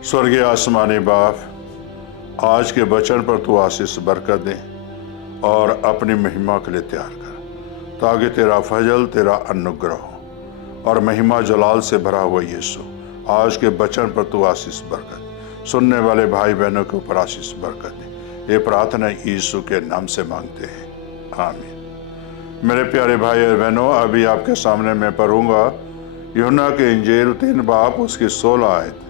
स्वर्गीय आसमानी बाप, आज के वचन पर तू आशीष बरकत दे और अपनी महिमा के लिए तैयार कर, ताकि तेरा फजल, तेरा अनुग्रह हो और महिमा जलाल से भरा हुआ यीशु आज के वचन पर तू आशीष बरकत, सुनने वाले भाई बहनों के ऊपर आशीष बरकत दे। ये प्रार्थना यीशु के नाम से मांगते हैं, आमीन। मेरे प्यारे भाई और बहनों, अभी आपके सामने मैं पढ़ूंगा यूहन्ना के इंजील 3 बाब उसकी 16 आयत।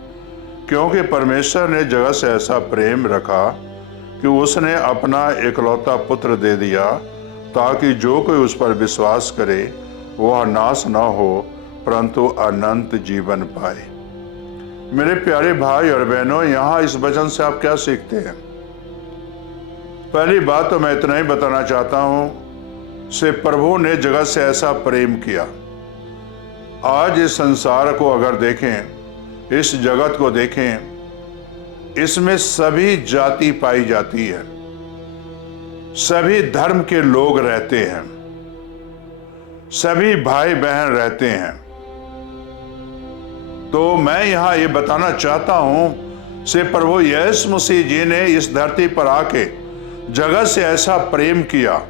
क्योंकि परमेश्वर ने जगत से ऐसा प्रेम रखा कि उसने अपना इकलौता पुत्र दे दिया, ताकि जो कोई उस पर विश्वास करे वह नाश न हो परंतु अनंत जीवन पाए। मेरे प्यारे भाई और बहनों, यहाँ इस वचन से आप क्या सीखते हैं? पहली बात तो मैं इतना ही बताना चाहता हूँ से प्रभु ने जगत से ऐसा प्रेम किया। आज इस संसार को अगर देखें, इस जगत को देखें, इसमें सभी जाति पाई जाती है, सभी धर्म के लोग रहते हैं, सभी भाई बहन रहते हैं। तो मैं यहां ये बताना चाहता हूं से प्रभु यीशु मसीह जी ने इस धरती पर आके जगत से ऐसा प्रेम किया,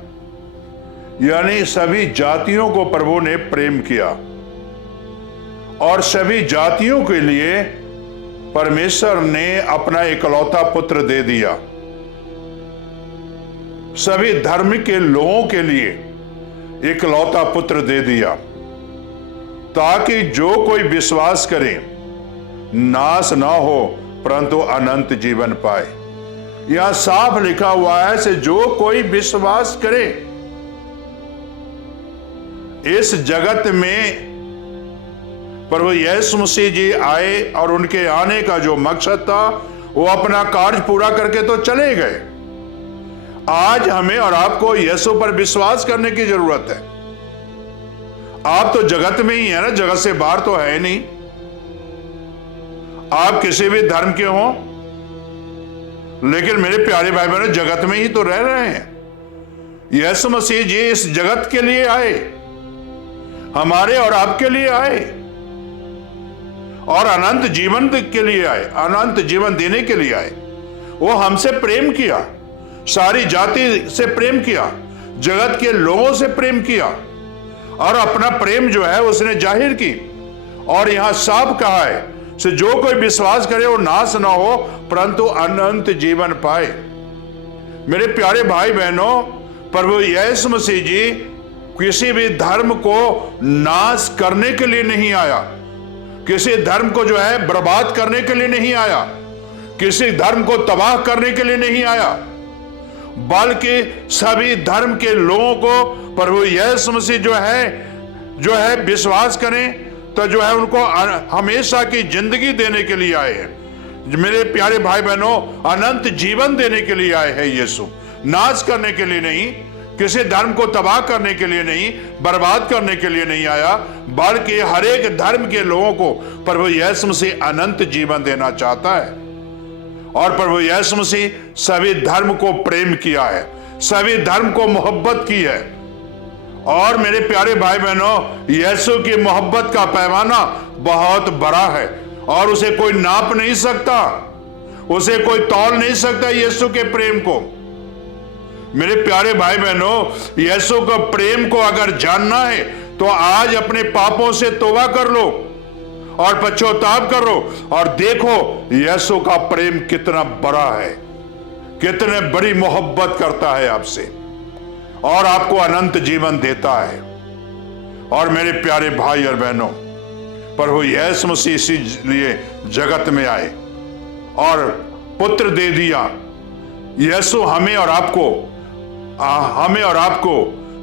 यानी सभी जातियों को प्रभु ने प्रेम किया और सभी जातियों के लिए परमेश्वर ने अपना इकलौता पुत्र दे दिया। सभी धर्म के लोगों के लिए इकलौता पुत्र दे दिया, ताकि जो कोई विश्वास करे नाश ना हो परंतु अनंत जीवन पाए। यह साफ लिखा हुआ है से जो कोई विश्वास करे। इस जगत में प्रभु यीशु मसीह जी आए और उनके आने का जो मकसद था वो अपना कार्य पूरा करके तो चले गए। आज हमें और आपको यीशु पर विश्वास करने की जरूरत है। आप तो जगत में ही है ना, जगत से बाहर तो है नहीं। आप किसी भी धर्म के हो, लेकिन मेरे प्यारे भाई बहनों, जगत में ही तो रह रहे हैं। यीशु मसीह जी इस जगत के लिए आए, हमारे और आपके लिए आए और अनंत जीवन के लिए आए, अनंत जीवन देने के लिए आए। वो हमसे प्रेम किया, सारी जाति से प्रेम किया, जगत के लोगों से प्रेम किया और अपना प्रेम जो है उसने जाहिर की। और यहां साफ कहा है से जो कोई विश्वास करे वो नाश ना हो परंतु अनंत जीवन पाए। मेरे प्यारे भाई बहनों, प्रभु यीशु मसीह जी किसी भी धर्म को नाश करने के लिए नहीं आया, किसी धर्म को जो है बर्बाद करने के लिए नहीं आया, किसी धर्म को तबाह करने के लिए नहीं आया, बल्कि सभी धर्म के लोगों को प्रभु यीशु मसीह जो है विश्वास करें तो जो है उनको हमेशा की जिंदगी देने के लिए आए हैं। मेरे प्यारे भाई बहनों, अनंत जीवन देने के लिए आए हैं यीशु, नाश करने के लिए नहीं, किसी धर्म को तबाह करने के लिए नहीं, बर्बाद करने के लिए नहीं आया, बल्कि हर एक धर्म के लोगों को प्रभु यीशु मसीह अनंत जीवन देना चाहता है। और प्रभु यीशु मसीह सभी धर्म को प्रेम किया है, सभी धर्म को मोहब्बत की है। और मेरे प्यारे भाई बहनों, यीशु की मोहब्बत का पैमाना बहुत बड़ा है और उसे कोई नाप नहीं सकता, उसे कोई तौल नहीं सकता यीशु के प्रेम को। मेरे प्यारे भाई बहनों, यीशु के प्रेम को अगर जानना है तो आज अपने पापों से तौबा कर लो और पश्चाताप करो और देखो यीशु का प्रेम कितना बड़ा है, कितने बड़ी मोहब्बत करता है आपसे और आपको अनंत जीवन देता है। और मेरे प्यारे भाई और बहनों, प्रभु यीशु मसीह इसीलिए जगत में आए और पुत्र दे दिया। यीशु हमें और आपको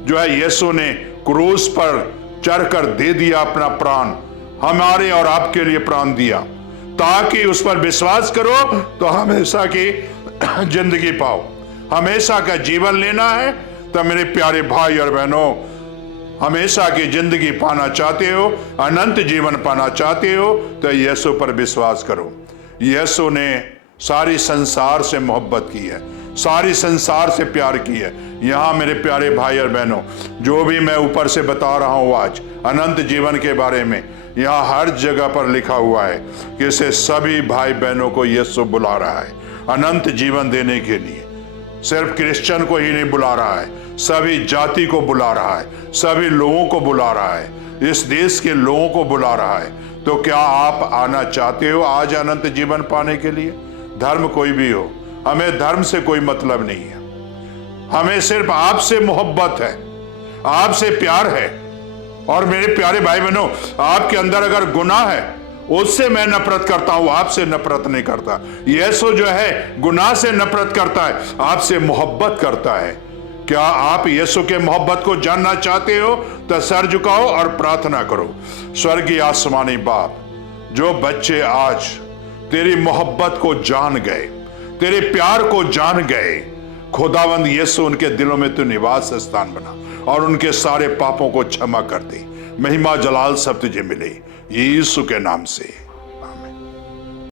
जो है यीशु ने क्रूस पर चढ़कर दे दिया अपना प्राण, हमारे और आपके लिए प्राण दिया, ताकि उस पर विश्वास करो तो हमेशा की जिंदगी पाओ। हमेशा का जीवन लेना है तो मेरे प्यारे भाई और बहनों, हमेशा की जिंदगी पाना चाहते हो, अनंत जीवन पाना चाहते हो तो यीशु पर विश्वास करो। यीशु ने सारी संसार से मोहब्बत की है, सारी संसार से प्यार की है। यहाँ मेरे प्यारे भाई और बहनों, जो भी मैं ऊपर से बता रहा हूँ आज अनंत जीवन के बारे में, यहाँ हर जगह पर लिखा हुआ है कि इसे सभी भाई बहनों को यीशु बुला रहा है अनंत जीवन देने के लिए। सिर्फ क्रिश्चियन को ही नहीं बुला रहा है, सभी जाति को बुला रहा है, सभी लोगों को बुला रहा है, इस देश के लोगों को बुला रहा है। तो क्या आप आना चाहते हो आज अनंत जीवन पाने के लिए? धर्म कोई भी हो, हमें धर्म से कोई मतलब नहीं है। हमें सिर्फ आपसे मोहब्बत है, आपसे प्यार है। और मेरे प्यारे भाई बहनों, आपके अंदर अगर गुनाह है उससे मैं नफरत करता हूं, आपसे नफरत नहीं करता। यीशु जो है गुनाह से नफरत करता है, आपसे मोहब्बत करता है। क्या आप यीशु के मोहब्बत को जानना चाहते हो? तो सर झुकाओ और प्रार्थना करो। स्वर्गीय आसमानी बाप, जो बच्चे आज तेरी मोहब्बत को जान गए, तेरे प्यार को जान गए, खुदावंद यीशु उनके दिलों में तू निवास स्थान बना और उनके सारे पापों को क्षमा कर दे। महिमा जलाल सब तुझे मिले यीशु के नाम से।